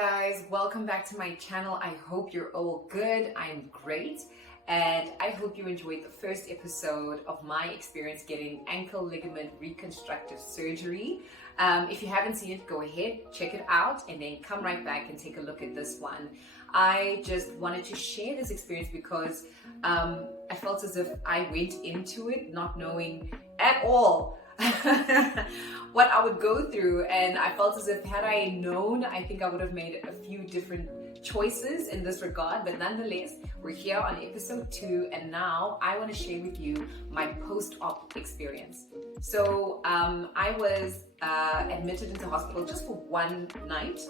guys, welcome back to my channel. I hope you're all good. I'm great, and I hope you enjoyed the first episode of my experience getting ankle ligament reconstructive surgery. If you haven't seen it, go ahead, check it out, and then come right back and take a look at this one. I just wanted to share this experience because I felt as if I went into it not knowing at all what I would go through, and I felt as if had I known, I think I would have made a few different choices in this regard. But nonetheless, we're here on episode 2, and now I want to share with you my post-op experience. So I was admitted into hospital just for one night,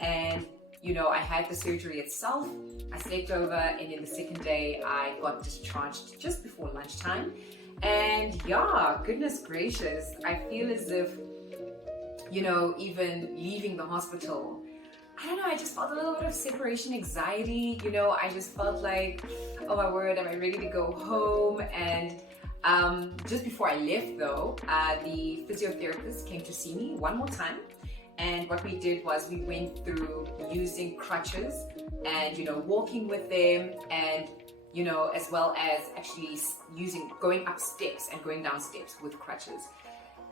and I had the surgery itself. I slept over, and then the second day I got discharged just before lunchtime. And yeah, goodness gracious, I feel as if, even leaving the hospital, I don't know, I just felt a little bit of separation anxiety. I just felt like, oh my word, am I ready to go home? And just before I left though, the physiotherapist came to see me one more time. And what we did was we went through using crutches and, walking with them, and as well as actually going up steps and going down steps with crutches.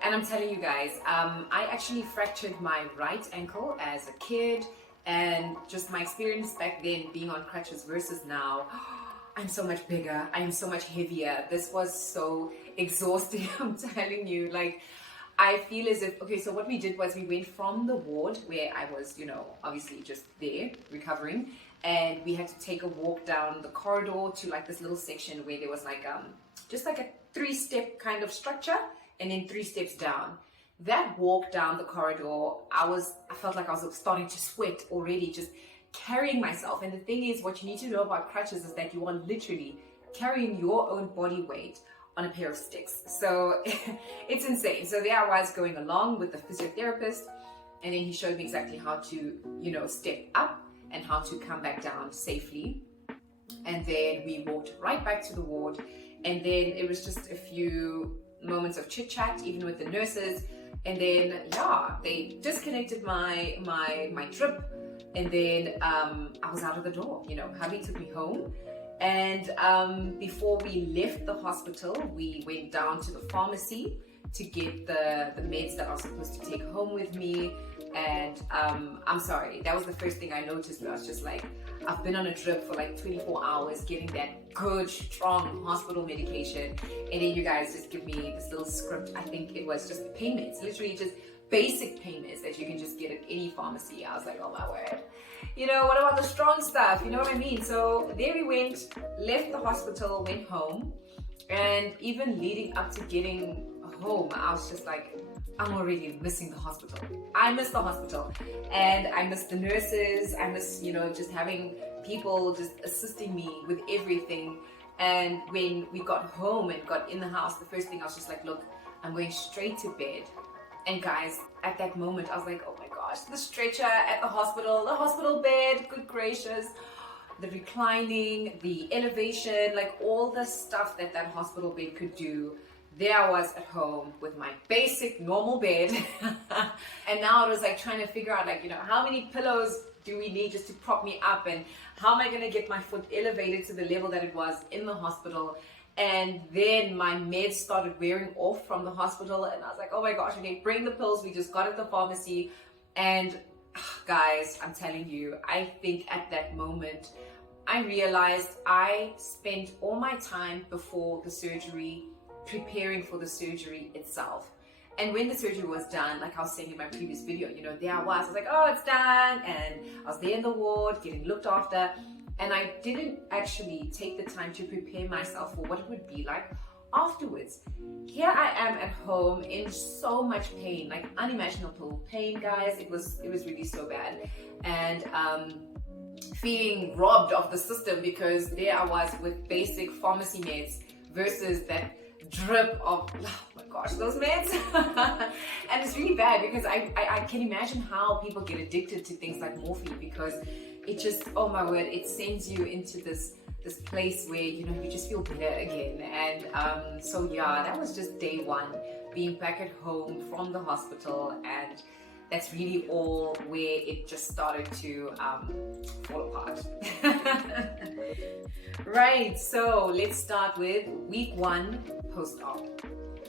And I'm telling you guys, I actually fractured my right ankle as a kid, and just my experience back then being on crutches versus now, I'm so much bigger, I'm so much heavier. This was so exhausting, I'm telling you. Like, I feel as if, okay, so what we did was we went from the ward where I was, obviously just there recovering, and we had to take a walk down the corridor to like this little section where there was like just like a 3-step kind of structure, and then 3 steps down. That walk down the corridor, I felt like I was starting to sweat already, just carrying myself. And the thing is, what you need to know about crutches is that you are literally carrying your own body weight on a pair of sticks. So it's insane. So there I was going along with the physiotherapist, and then he showed me exactly how to, step up and how to come back down safely. And then we walked right back to the ward, and then it was just a few moments of chit chat, even with the nurses. And then, they disconnected my drip, and then I was out of the door. Hubby took me home. And before we left the hospital, we went down to the pharmacy to get the meds that I was supposed to take home with me. And I'm sorry, that was the first thing I noticed. I was just like, I've been on a drip for like 24 hours getting that good, strong hospital medication. And then you guys just give me this little script. I think it was just pain meds, literally just basic pain meds that you can just get at any pharmacy. I was like, oh my word. What about the strong stuff? You know what I mean? So there we went, left the hospital, went home. And even leading up to getting home, I was just like, I'm already missing the hospital. I miss the hospital, and I miss the nurses. I miss, just having people just assisting me with everything. And when we got home and got in the house, the first thing I was just like, look, I'm going straight to bed. And guys, at that moment, I was like, oh my gosh, the stretcher at the hospital bed, good gracious, the reclining, the elevation, like all the stuff that hospital bed could do. There I was at home with my basic normal bed. And now it was like trying to figure out how many pillows do we need just to prop me up, and how am I going to get my foot elevated to the level that it was in the hospital. And then my meds started wearing off from the hospital, and I was like, oh my gosh, okay, bring the pills we just got at the pharmacy. And guys, I'm telling you, I think at that moment, I realized I spent all my time before the surgery preparing for the surgery itself. And when the surgery was done, like I was saying in my previous video, there I was like, oh, it's done. And I was there in the ward getting looked after. And I didn't actually take the time to prepare myself for what it would be like afterwards. Here I am at home in so much pain, like unimaginable pain, guys. It was really so bad. And feeling robbed of the system, because there I was with basic pharmacy meds versus that drip of, oh my gosh, those meds. And it's really bad, because I can imagine how people get addicted to things like morphine, because it just, oh my word, it sends you into this place where you just feel better again. And so yeah, that was just day 1, being back at home from the hospital. And that's really all where it just started to fall apart. Right, so let's start with week 1 post-op.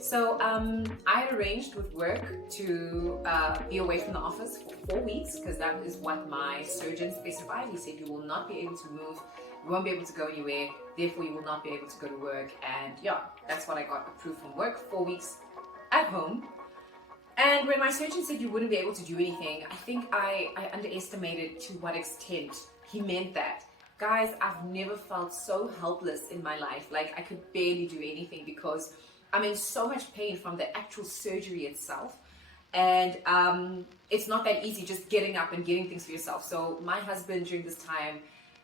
So I had arranged with work to be away from the office for 4 weeks, because that is what my surgeon specified. He said you will not be able to move, you won't be able to go anywhere, therefore you will not be able to go to work. And yeah, that's what I got approved from work, 4 weeks at home. And when my surgeon said you wouldn't be able to do anything, I think I underestimated to what extent he meant that. Guys, I've never felt so helpless in my life. Like, I could barely do anything because I'm in so much pain from the actual surgery itself. And it's not that easy just getting up and getting things for yourself. So my husband during this time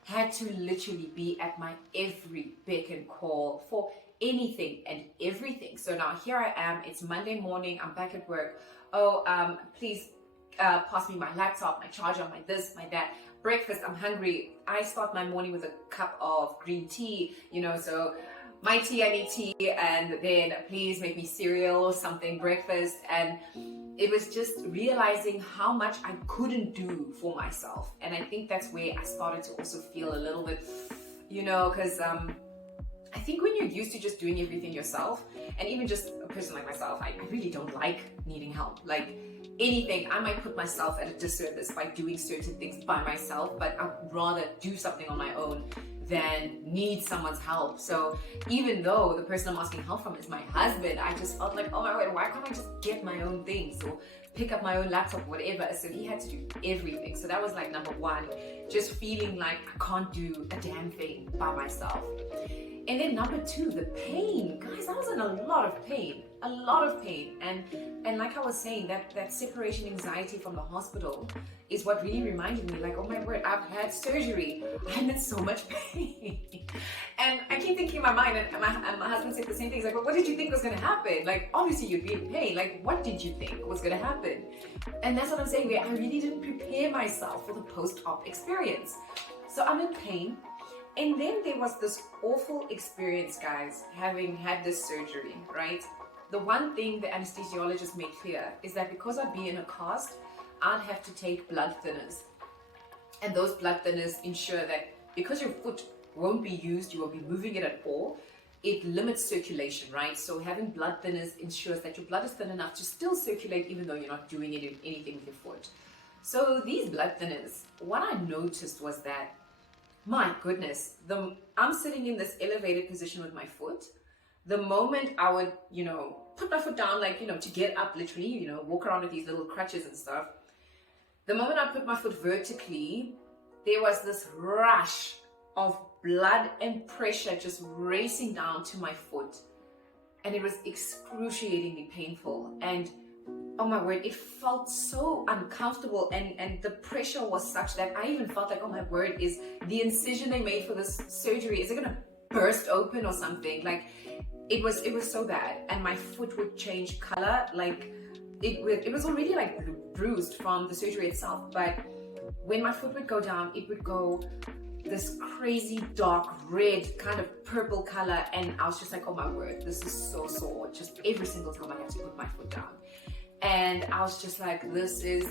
had to literally be at my every beck and call for anything and everything. So now here I am, it's Monday morning, I'm back at work. Please pass me my laptop, my charger, my this, my that. Breakfast, I'm hungry. I start my morning with a cup of green tea, so my tea, I need tea, and then please make me cereal or something, breakfast. And it was just realizing how much I couldn't do for myself. And I think that's where I started to also feel a little bit, because I think when you're used to just doing everything yourself, and even just a person like myself, I really don't like needing help. Like anything, I might put myself at a disservice by doing certain things by myself, but I'd rather do something on my own than need someone's help. So even though the person I'm asking help from is my husband, I just felt like, oh my God, why can't I just get my own things or pick up my own laptop, whatever. So he had to do everything. So that was like number 1, just feeling like I can't do a damn thing by myself. And then number 2, the pain. Guys, I was in a lot of pain. And like I was saying, that separation anxiety from the hospital is what really reminded me, like, oh my word, I've had surgery. I'm in so much pain. And I keep thinking in my mind, and my husband said the same thing. He's like, well, what did you think was going to happen? Like, obviously you'd be in pain. Like, what did you think was going to happen? And that's what I'm saying, where I really didn't prepare myself for the post-op experience. So I'm in pain. And then there was this awful experience, guys, having had this surgery, right? The one thing the anesthesiologist made clear is that because I'd be in a cast, I'd have to take blood thinners. And those blood thinners ensure that because your foot won't be used, you won't be moving it at all, it limits circulation, right? So having blood thinners ensures that your blood is thin enough to still circulate even though you're not doing anything with your foot. So these blood thinners, what I noticed was that, my goodness, I'm sitting in this elevated position with my foot. The moment I would, put my foot down, like, to get up literally, walk around with these little crutches and stuff. The moment I put my foot vertically, there was this rush of blood and pressure just racing down to my foot. And it was excruciatingly painful. And oh my word, it felt so uncomfortable, and the pressure was such that I even felt like, oh my word, is the incision they made for this surgery, is it gonna burst open or something? Like, it was so bad, and my foot would change color. Like, it was already like bruised from the surgery itself, but when my foot would go down, it would go this crazy dark red kind of purple color, and I was just like, oh my word, this is so sore, just every single time I have to put my foot down. And I was just like, this is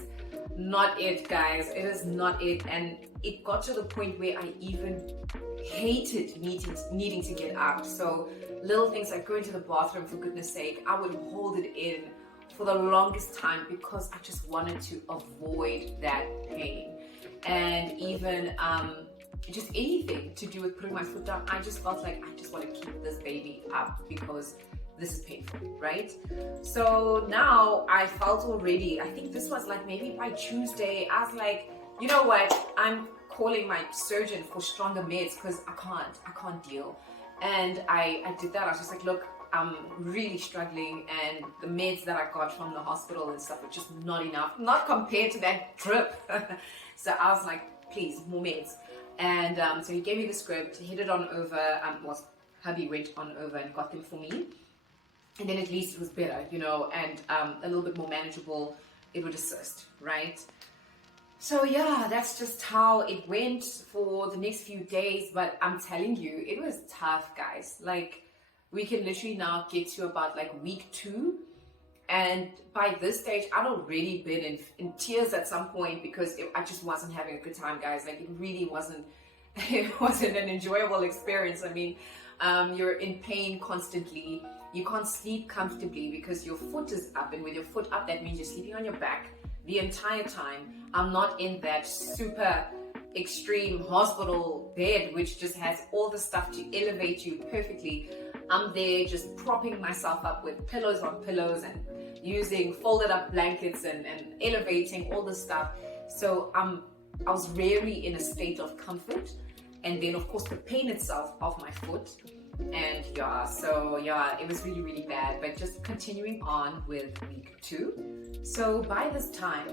not it, guys. It is not it. And it got to the point where I even hated needing to get up. So little things like going to the bathroom, for goodness sake, I would hold it in for the longest time because I just wanted to avoid that pain. And even just anything to do with putting my foot down, I just felt like I just want to keep this baby up because this is painful, right? So now I felt already, I think this was like maybe by Tuesday, I was like, you know what, I'm calling my surgeon for stronger meds because I can't deal. And I did that. I was just like, look, I'm really struggling, and the meds that I got from the hospital and stuff were just not enough, not compared to that drip. So I was like, please, more meds. And so he gave me the script, headed on over, hubby went on over and got them for me. And then at least it was better, and a little bit more manageable. It would assist, right? So yeah, that's just how it went for the next few days. But I'm telling you, it was tough, guys. Like, we can literally now get to about like week 2, And by this stage, I'd already been in tears at some point because I just wasn't having a good time, guys. Like, it really wasn't, it wasn't an enjoyable experience. I mean, you're in pain constantly. You can't sleep comfortably because your foot is up, and with your foot up, that means you're sleeping on your back the entire time. I'm not in that super extreme hospital bed which just has all the stuff to elevate you perfectly. I'm there just propping myself up with pillows on pillows and using folded up blankets and elevating all this stuff. So I was rarely in a state of comfort. And then of course the pain itself of my foot. And it was really, really bad. But just continuing on with week 2. So by this time,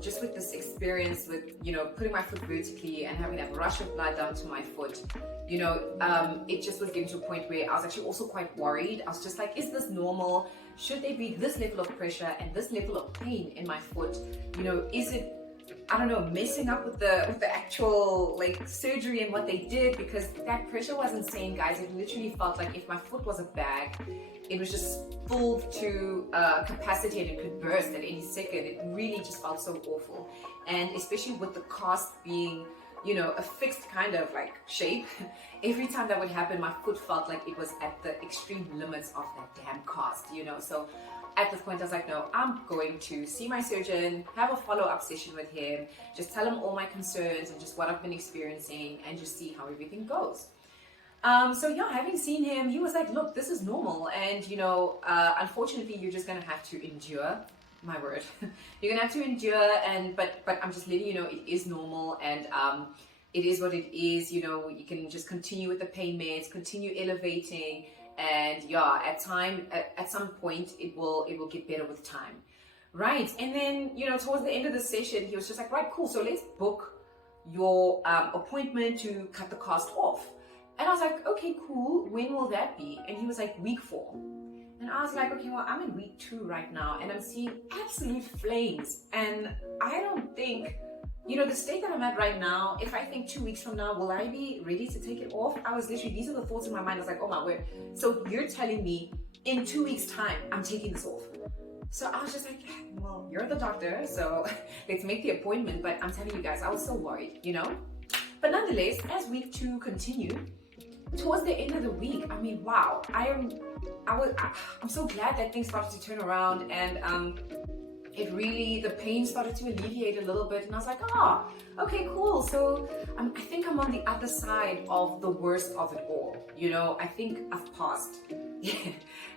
just with this experience with, putting my foot vertically and having that rush of blood down to my foot, it just was getting to a point where I was actually also quite worried. I was just like, is this normal? Should there be this level of pressure and this level of pain in my foot? Is it, I don't know, messing up with the actual like surgery and what they did? Because that pressure was insane, guys. It literally felt like if my foot was a bag, it was just full to capacity and it could burst at any second. It really just felt so awful. And especially with the cast being, a fixed kind of like shape, every time that would happen, my foot felt like it was at the extreme limits of that damn cast, So at this point, I was like, no, I'm going to see my surgeon, have a follow-up session with him, just tell him all my concerns and just what I've been experiencing and just see how everything goes. Having seen him, he was like, look, this is normal. And, unfortunately, you're just going to have to endure. My word. You're going to have to endure. But I'm just letting you know it is normal. And it is what it is. You can just continue with the pain meds, continue elevating. And at some point, it will get better with time. Right. And then, towards the end of the session, he was just like, right, cool. So let's book your appointment to cut the cast off. And I was like, okay, cool. When will that be? And he was like, week 4. And I was like, okay, well, I'm in week 2 right now and I'm seeing absolute flames. And I don't think, the state that I'm at right now, if I think 2 weeks from now, will I be ready to take it off? I was literally, these are the thoughts in my mind. I was like, oh my word. So you're telling me in 2 weeks time, I'm taking this off. So I was just like, well, you're the doctor, so let's make the appointment. But I'm telling you guys, I was so worried, But nonetheless, as week 2 continued, towards the end of the week, I mean, wow, I'm so glad that things started to turn around, and the pain started to alleviate a little bit, and I was like, okay, cool. So I think I'm on the other side of the worst of it all. I think I've passed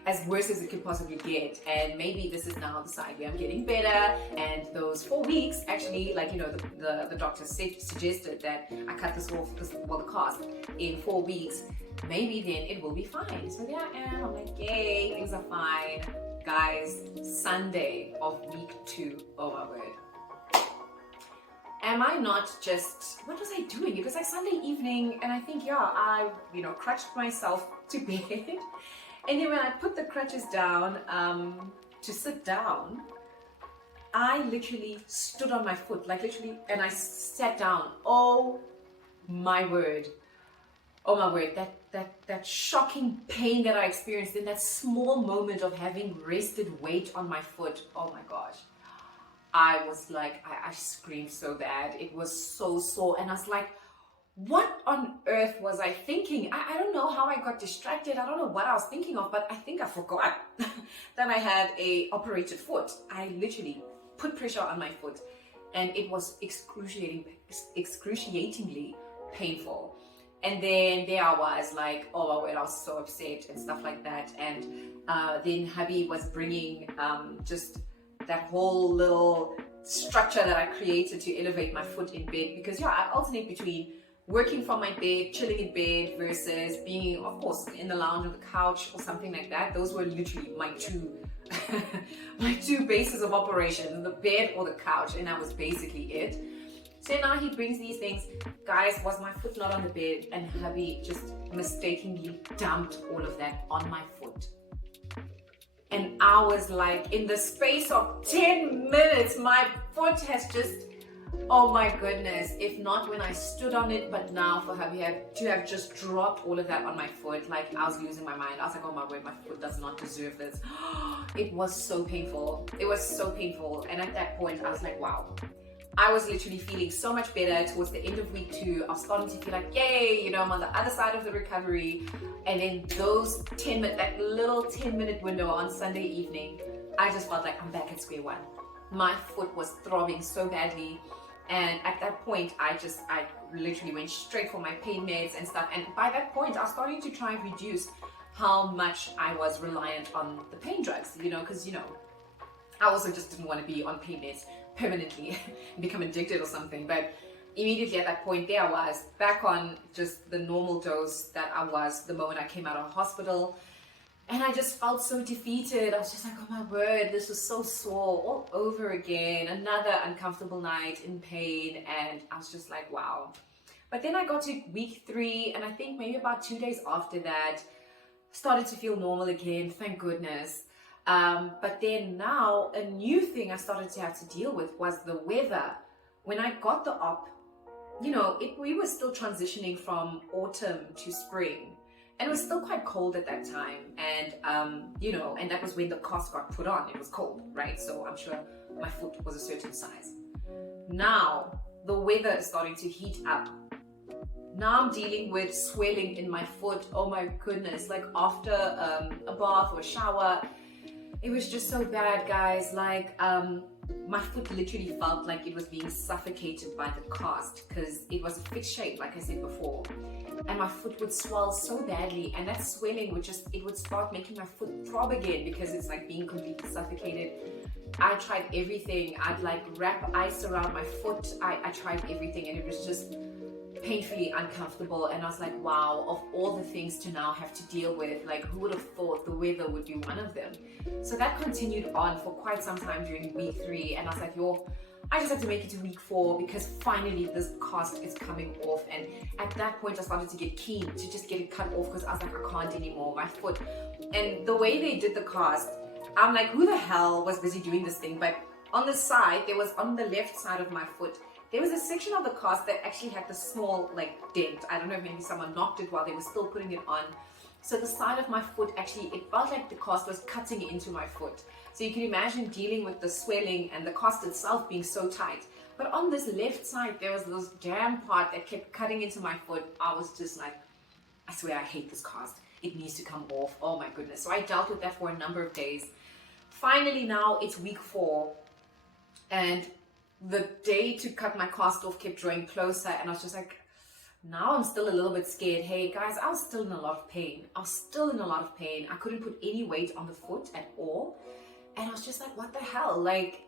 as worse as it could possibly get, and maybe this is now the side where I'm getting better. And those 4 weeks, actually, the doctor suggested that I cut this off, the cast, in 4 weeks. Maybe then it will be fine. So there I am. I'm like, yay, things are fine. Guys, Sunday of week 2. Oh my word. Am I not just, what was I doing? It was like Sunday evening, and I think, I, crutched myself to bed. And then when I put the crutches down to sit down, I literally stood on my foot, and I sat down. Oh my word. Oh my word, that shocking pain that I experienced in that small moment of having rested weight on my foot. Oh my gosh. I was like, I screamed so bad. It was so sore. And I was like, what on earth was I thinking? I don't know how I got distracted. I don't know what I was thinking of, but I think I forgot that I had a operated foot. I literally put pressure on my foot, and it was excruciatingly painful. And then there I was like, oh my word, I was so upset and stuff like that. And then hubby was bringing just that whole little structure that I created to elevate my foot in bed, because I alternate between working from my bed, chilling in bed, versus being, of course, in the lounge or the couch or something like that. Those were literally my two my 2 bases of operation, the bed or the couch, and that was basically it. So now he brings these things. Guys, was my foot not on the bed, and hubby just mistakenly dumped all of that on my foot. And I was like, in the space of 10 minutes, my foot has just Oh my goodness, if not when I stood on it, but now for her to have just dropped all of that on my foot, like I was losing my mind. I was like, oh my word, my foot does not deserve this. It was so painful. It was so painful. And at that point, I was like, wow. I was literally feeling so much better towards the end of week 2. I was starting to feel like, yay, you know, I'm on the other side of the recovery. And then that little 10-minute window on Sunday evening, I just felt like I'm back at square one. My foot was throbbing so badly. And at that point, I literally went straight for my pain meds and stuff. And by that point, I was starting to try and reduce how much I was reliant on the pain drugs, you know, because, you know, I also just didn't want to be on pain meds permanently and become addicted or something. But immediately at that point, there I was back on just the normal dose that I was the moment I came out of hospital. And I just felt so defeated. I was just like, oh my word, this was so sore all over again. Another uncomfortable night in pain. And I was just like, wow. But then I got to week 3, and I think maybe about 2 days after that, started to feel normal again, thank goodness. But then now, a new thing I started to have to deal with was the weather. When I got the op, you know, we were still transitioning from autumn to spring. And it was still quite cold at that time. And, you know, and that was when the cast got put on. It was cold, right? So I'm sure my foot was a certain size. Now, the weather is starting to heat up. Now I'm dealing with swelling in my foot. Oh my goodness. Like after a bath or a shower, it was just so bad, guys. Like, my foot literally felt like it was being suffocated by the cast because it was a fixed shape, like I said before. And my foot would swell so badly, and that swelling would start making my foot throb again because it's like being completely suffocated. I tried everything. I'd like wrap ice around my foot. I tried everything, and it was just painfully uncomfortable. And I was like, wow, of all the things to now have to deal with, like who would have thought the weather would be one of them? So that continued on for quite some time during week 3, and I was like, I just have to make it to week 4 because finally this cast is coming off. And at that point I started to get keen to just get it cut off because I was like, I can't anymore, my foot. And the way they did the cast, I'm like, who the hell was busy doing this thing? But on the side, on the left side of my foot, there was a section of the cast that actually had the small like dent. I don't know if maybe someone knocked it while they were still putting it on. So the side of my foot actually, it felt like the cast was cutting into my foot. So you can imagine dealing with the swelling and the cast itself being so tight. But on this left side, there was this damn part that kept cutting into my foot. I was just like, I swear I hate this cast. It needs to come off. Oh my goodness. So I dealt with that for a number of days. Finally now it's week 4. And the day to cut my cast off kept drawing closer. And I was just like, now I'm still a little bit scared. Hey guys, I was still in a lot of pain. I couldn't put any weight on the foot at all. And I was just like, what the hell? Like,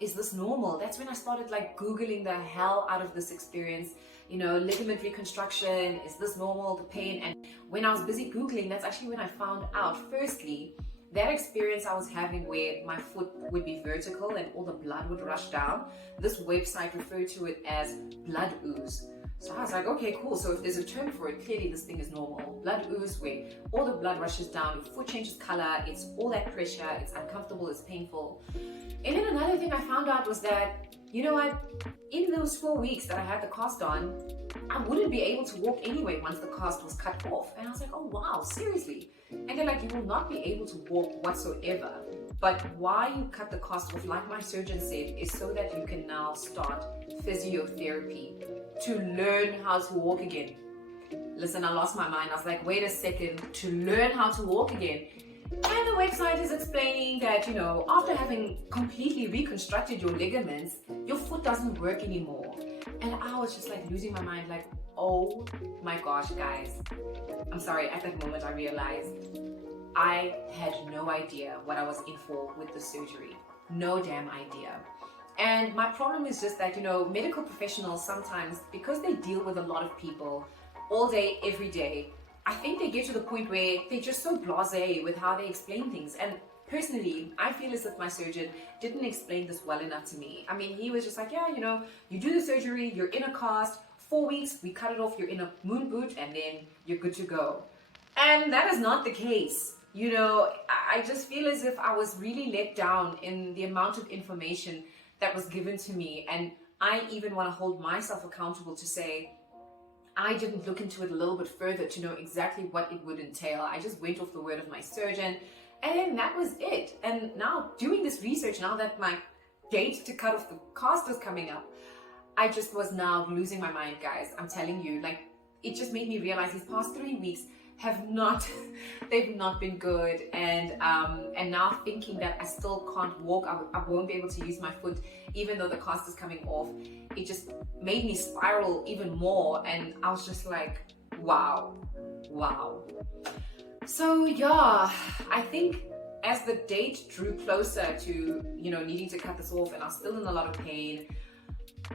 is this normal? That's when I started like Googling the hell out of this experience. You know, ligament reconstruction, is this normal, the pain? And when I was busy Googling, that's actually when I found out, firstly, that experience I was having where my foot would be vertical and all the blood would rush down. This website referred to it as blood ooze. So I was like, okay, cool. So if there's a term for it, clearly this thing is normal. Blood ooze, where all the blood rushes down, your foot changes color, it's all that pressure, it's uncomfortable, it's painful. And then another thing I found out was that, you know what, in those 4 weeks that I had the cast on, I wouldn't be able to walk anyway once the cast was cut off. And I was like, oh wow, seriously? And they're like, you will not be able to walk whatsoever. But why you cut the cast off, like my surgeon said, is so that you can now start physiotherapy to learn how to walk again. Listen, I lost my mind. I was like, wait a second, to learn how to walk again. And the website is explaining that, you know, after having completely reconstructed your ligaments, your foot doesn't work anymore. And I was just like losing my mind, like, oh my gosh, guys. I'm sorry, at that moment I realized I had no idea what I was in for with the surgery. No damn idea. And my problem is just that, you know, medical professionals sometimes, because they deal with a lot of people all day, every day, I think they get to the point where they're just so blasé with how they explain things. And personally, I feel as if my surgeon didn't explain this well enough to me. I mean, he was just like, yeah, you know, you do the surgery, you're in a cast, 4 weeks, we cut it off, you're in a moon boot, and then you're good to go. And that is not the case. You know, I just feel as if I was really let down in the amount of information that was given to me. And I even want to hold myself accountable to say, I didn't look into it a little bit further to know exactly what it would entail. I just went off the word of my surgeon, and then that was it. And now doing this research, now that my date to cut off the cast was coming up, I just was now losing my mind, guys. I'm telling you, like, it just made me realize these past 3 weeks they've not been good. And now thinking that I still can't walk, I won't be able to use my foot, even though the cast is coming off, it just made me spiral even more. And I was just like, wow. So yeah, I think as the date drew closer to, needing to cut this off, and I was still in a lot of pain,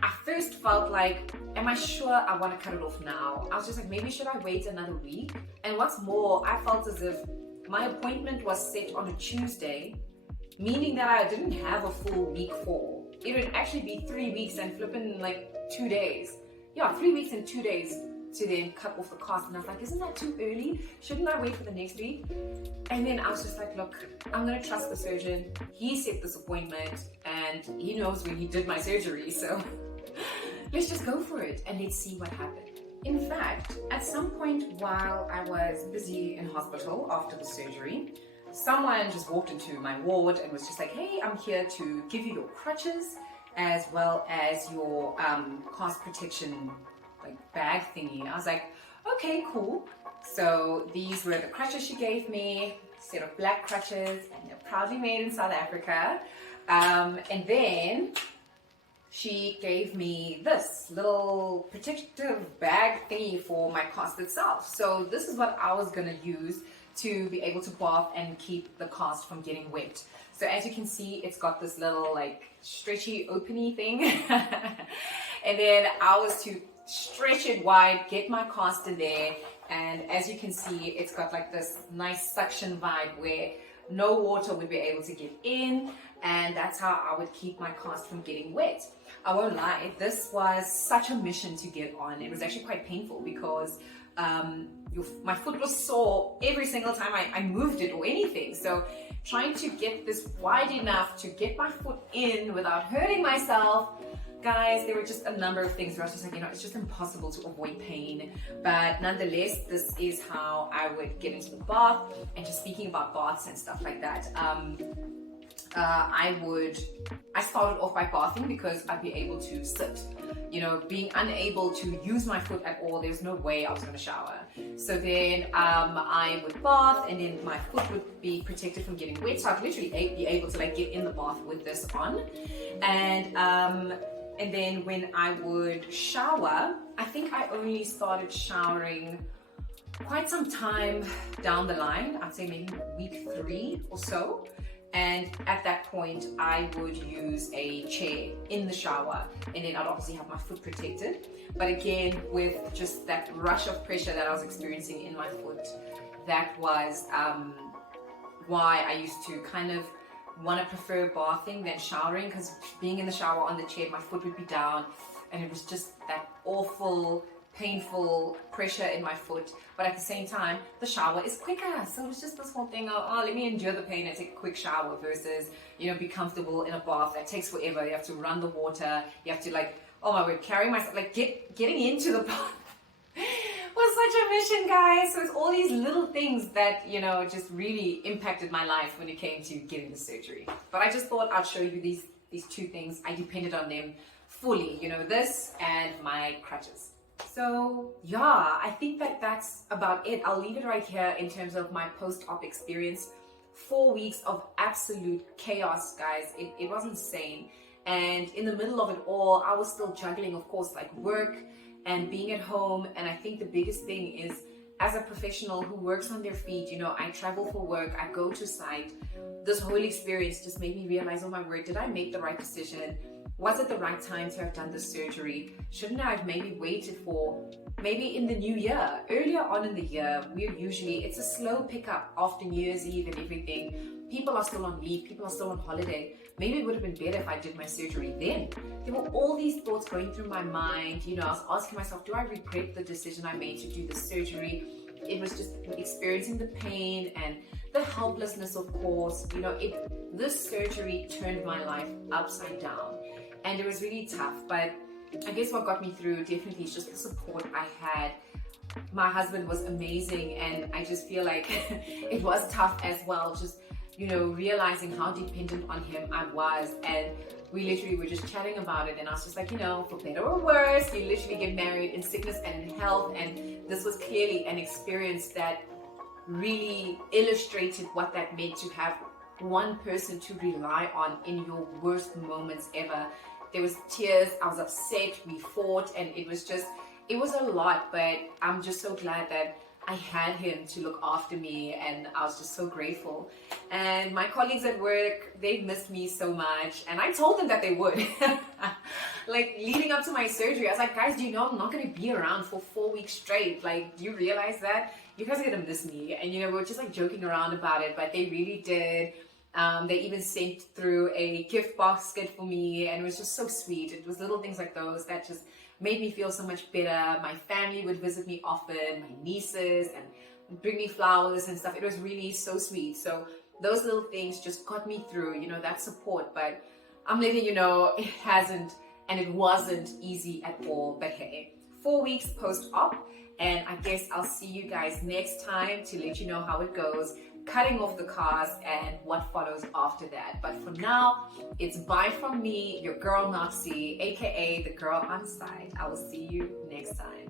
I first felt like, am I sure I want to cut it off now? I was just like, maybe should I wait another week? And what's more, I felt as if my appointment was set on a Tuesday, meaning that I didn't have a full week for. It would actually be 3 weeks and flipping like 2 days. Yeah, 3 weeks and 2 days to then cut off the cast. And I was like, isn't that too early? Shouldn't I wait for the next week? And then I was just like, look, I'm going to trust the surgeon. He set this appointment and he knows when he did my surgery. So let's just go for it and let's see what happened. In fact, at some point while I was busy in hospital after the surgery, someone just walked into my ward and was just like, hey, I'm here to give you your crutches as well as your cast protection bag thingy. I was like, okay, cool. So these were the crutches she gave me, a set of black crutches, and they're proudly made in South Africa. And then she gave me this little protective bag thingy for my cast itself. So this is what I was gonna use to be able to bath and keep the cast from getting wet. So as you can see, it's got this little stretchy openy thing. And then I was to stretch it wide, get my cast in there, and as you can see, it's got this nice suction vibe where no water would be able to get in, and that's how I would keep my cast from getting wet. I won't lie, this was such a mission to get on. It was actually quite painful because my foot was sore every single time I moved it or anything. So trying to get this wide enough to get my foot in without hurting myself, guys, there were just a number of things where I was just like, it's just impossible to avoid pain. But nonetheless, this is how I would get into the bath. And just speaking about baths and stuff like that, I started off by bathing because I'd be able to sit. Being unable to use my foot at all, there's no way I was going to shower. So then I would bath, and then my foot would be protected from getting wet. So I'd literally be able to get in the bath with this on. And then when I would shower, I think I only started showering quite some time down the line. I'd say maybe week 3 or so. And at that point, I would use a chair in the shower, and then I'd obviously have my foot protected. But again, with just that rush of pressure that I was experiencing in my foot, that was why I used to kind of want to prefer bathing than showering, because being in the shower on the chair, my foot would be down, and it was just that awful, painful pressure in my foot. But at the same time, the shower is quicker, so it was just this whole thing of, let me endure the pain and take a quick shower versus be comfortable in a bath that takes forever. You have to run the water, you have to oh my word, carrying myself, getting into the bath was such a mission, guys. So it's all these little things that just really impacted my life when it came to getting the surgery. But I just thought I'd show you these 2 things. I depended on them fully, this and my crutches. So yeah, I think that's about it. I'll leave it right here in terms of my post-op experience. 4 weeks of absolute chaos, guys. It was insane. And in the middle of it all, I was still juggling, of course, work and being at home. And I think the biggest thing is, as a professional who works on their feet, I travel for work, I go to site. This whole experience just made me realize, oh my word, did I make the right decision? Was it the right time to have done this surgery? Shouldn't I have maybe waited for maybe in the new year? Earlier on in the year, it's a slow pickup after New Year's Eve and everything. People are still on leave, people are still on holiday. Maybe it would have been better if I did my surgery then. There were all these thoughts going through my mind. I was asking myself, do I regret the decision I made to do the surgery? It was just experiencing the pain and the helplessness, of course. This surgery turned my life upside down. and it was really tough. But I guess what got me through definitely is just the support I had. My husband was amazing, and I just feel like it was tough as well, just, you know, realizing how dependent on him I was. And we literally were just chatting about it, and I was just like, you know, for better or worse, you literally get married in sickness and in health. And this was clearly an experience that really illustrated what that meant, to have one person to rely on in your worst moments ever. There was tears, I was upset, we fought, and it was a lot. But I'm just so glad that I had him to look after me, and I was just so grateful. And my colleagues at work, they missed me so much, and I told them that they would. Like, leading up to my surgery, I was like, guys, do you know I'm not going to be around for 4 weeks straight? Like, do you realize that? You guys are going to miss me. And, you know, we were just like joking around about it, but they really did. They even sent through a gift basket for me, and it was just so sweet. It was little things like those that just made me feel so much better. My family would visit me often, my nieces, and bring me flowers and stuff. It was really so sweet. So those little things just got me through, you know, that support. But I'm letting you know, it hasn't, and it wasn't easy at all. But hey, 4 weeks post-op, and I guess I'll see you guys next time to let you know how it goes, cutting off the cast and what follows after that. But for now, it's bye from me, your girl Noxie, aka the girl on side. I will see you next time.